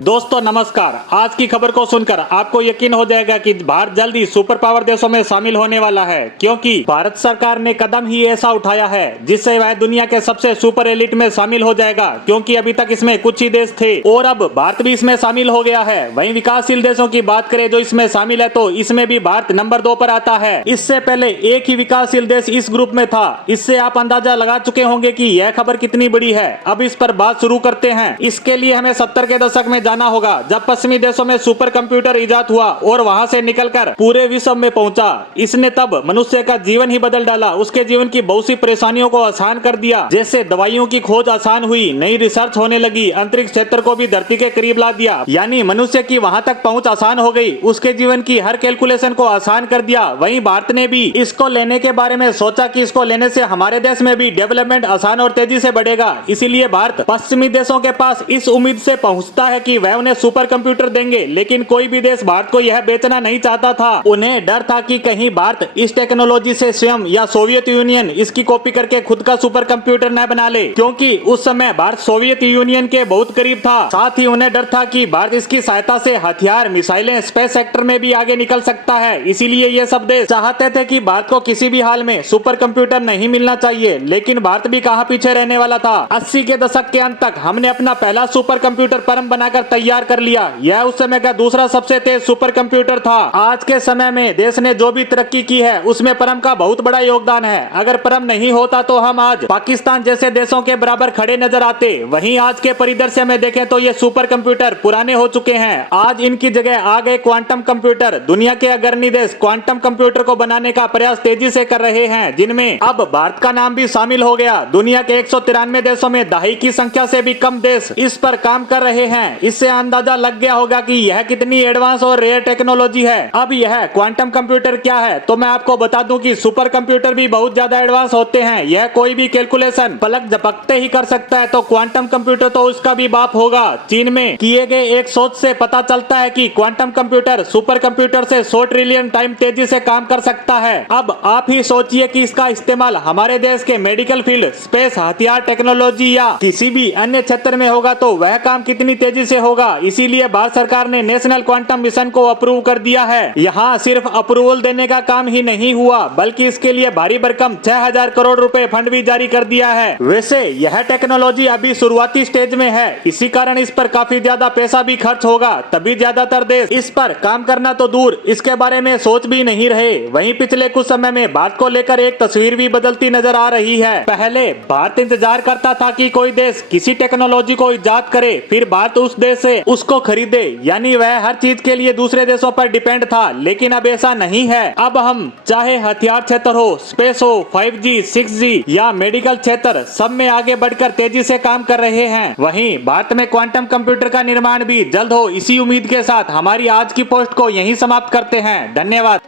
दोस्तों नमस्कार। आज की खबर को सुनकर आपको यकीन हो जाएगा कि भारत जल्द ही सुपर पावर देशों में शामिल होने वाला है, क्योंकि भारत सरकार ने कदम ही ऐसा उठाया है जिससे वह दुनिया के सबसे सुपर एलिट में शामिल हो जाएगा। क्योंकि अभी तक इसमें कुछ ही देश थे और अब भारत भी इसमें शामिल हो गया है। वहीं विकासशील देशों की बात करें जो इसमें शामिल है तो इसमें भी भारत नंबर 2 पर आता है। इससे पहले एक ही विकासशील देश इस ग्रुप में था। इससे आप अंदाजा लगा चुके होंगे कि यह खबर कितनी बड़ी है। अब इस पर बात शुरू करते हैं। इसके लिए हमें 70 के दशक में जाना होगा, जब पश्चिमी देशों में सुपर कंप्यूटर इजाद हुआ और वहां से निकलकर पूरे विश्व में पहुंचा। इसने तब मनुष्य का जीवन ही बदल डाला। उसके जीवन की बहुत सी परेशानियों को आसान कर दिया, जैसे दवाइयों की खोज आसान हुई, नई रिसर्च होने लगी, अंतरिक्ष क्षेत्र को भी धरती के करीब ला दिया, यानी मनुष्य की वहां तक पहुंच आसान हो गई। उसके जीवन की हर कैलकुलेशन को आसान कर दिया। वहीं भारत ने भी इसको लेने के बारे में सोचा कि इसको लेने से हमारे देश में भी डेवलपमेंट आसान और तेजी से बढ़ेगा। इसीलिए भारत पश्चिमी देशों के पास इस उम्मीद से पहुंचता है कि वह उन्हें सुपर कंप्यूटर देंगे, लेकिन कोई भी देश भारत को यह बेचना नहीं चाहता था। उन्हें डर था कि कहीं भारत इस टेक्नोलॉजी से स्वयं या सोवियत यूनियन इसकी कॉपी करके खुद का सुपर कंप्यूटर न बना ले, क्योंकि उस समय भारत सोवियत यूनियन के बहुत करीब था। साथ ही उन्हें डर था कि भारत इसकी सहायता से हथियार, मिसाइलें, स्पेस सेक्टर में भी आगे निकल सकता है। इसीलिए ये सब देश चाहते थे कि भारत को किसी भी हाल में सुपर कंप्यूटर नहीं मिलना चाहिए। लेकिन भारत भी कहां पीछे रहने वाला था। 80 के दशक के अंत तक हमने अपना पहला सुपर कंप्यूटर परम बनाकर तैयार कर लिया। यह उस समय का दूसरा सबसे तेज सुपर कंप्यूटर था। आज के समय में देश ने जो भी तरक्की की है उसमें परम का बहुत बड़ा योगदान है। अगर परम नहीं होता तो हम आज पाकिस्तान जैसे देशों के बराबर खड़े नजर आते। वहीं आज के परिदृश्य में देखें तो ये सुपर कंप्यूटर पुराने हो चुके हैं। आज इनकी जगह आ गए क्वांटम कंप्यूटर। दुनिया के अग्रणी देश क्वांटम कंप्यूटर को बनाने का प्रयास तेजी से कर रहे हैं, जिनमें अब भारत का नाम भी शामिल हो गया। दुनिया के 193 देशों में दहाई की संख्या से भी कम देश इस पर काम कर रहे हैं। इससे अंदाजा लग गया होगा कि यह कितनी एडवांस और रेयर टेक्नोलॉजी है। अब यह क्वांटम कंप्यूटर क्या है तो मैं आपको बता दूं कि सुपर कंप्यूटर भी बहुत ज्यादा एडवांस होते हैं। यह कोई भी कैलकुलेशन पलक झपकते ही कर सकता है, तो क्वांटम कंप्यूटर तो उसका भी बाप होगा। चीन में किए गए एक शोध से पता चलता है कि क्वांटम कंप्यूटर सुपर कंप्यूटर से 100 ट्रिलियन टाइम तेजी से काम कर सकता है। अब आप ही सोचिए कि इसका इस्तेमाल हमारे देश के मेडिकल फील्ड, स्पेस, हथियार टेक्नोलॉजी या किसी भी अन्य क्षेत्र में होगा तो वह काम कितनी तेजी से होगा। इसीलिए भारत सरकार ने नेशनल क्वांटम मिशन को अप्रूव कर दिया है। यहाँ सिर्फ अप्रूवल देने का काम ही नहीं हुआ, बल्कि इसके लिए भारी भरकम 6000 करोड़ रुपए फंड भी जारी कर दिया है। वैसे यह टेक्नोलॉजी अभी शुरुआती स्टेज में है, इसी कारण इस पर काफी ज्यादा पैसा भी खर्च होगा। तभी ज्यादातर देश इस पर काम करना तो दूर, इसके बारे में सोच भी नहीं रहे। वहीं पिछले कुछ समय में भारत को लेकर एक तस्वीर भी बदलती नजर आ रही है। पहले भारत इंतजार करता था कि कोई देश किसी टेक्नोलॉजी को इजाद करे, फिर भारत उस देश से उसको खरीदे, यानी वह हर चीज के लिए दूसरे देशों पर डिपेंड था। लेकिन अब ऐसा नहीं है। अब हम चाहे हथियार क्षेत्र हो, स्पेस हो, 5G, 6G या मेडिकल क्षेत्र, सब में आगे बढ़कर तेजी से काम कर रहे हैं। वहीं भारत में क्वांटम कंप्यूटर का निर्माण भी जल्द हो, इसी उम्मीद के साथ हमारी आज की पोस्ट को यहीं समाप्त करते हैं। धन्यवाद।